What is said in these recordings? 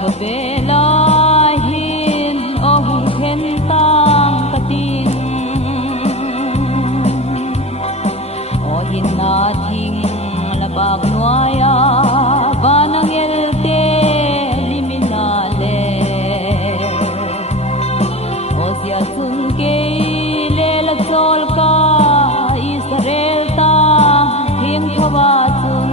Yakabela hin ohung khentang kating ohin na thing labak nuaya banang elte liminale ozia sun ke lela chol ka Israel ta thing thawa chun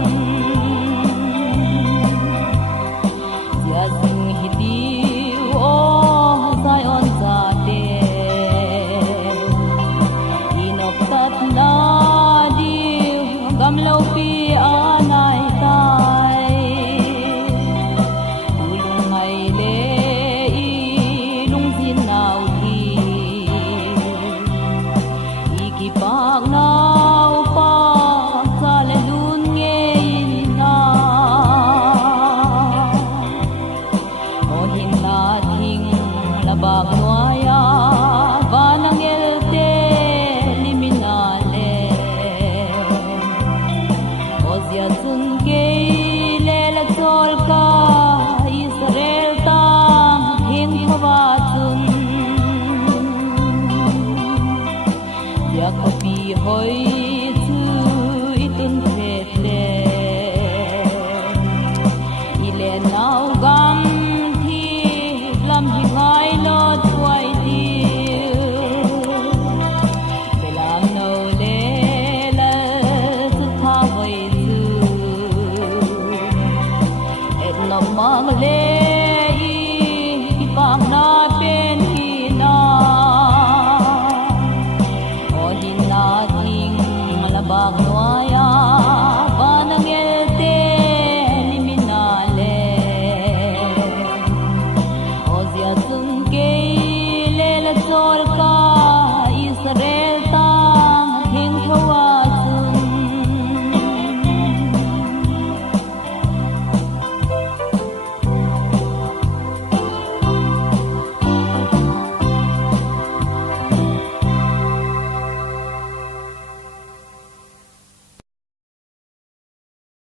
Gamlo pi anai tai ulung ai le ilung sin nau thi ikipak nau pa sa le lun nge na ohin na thing labak nuaya banang elte liminale ozia sun ke lela chol ka Israel tang thing thawa chun Yakobi hoi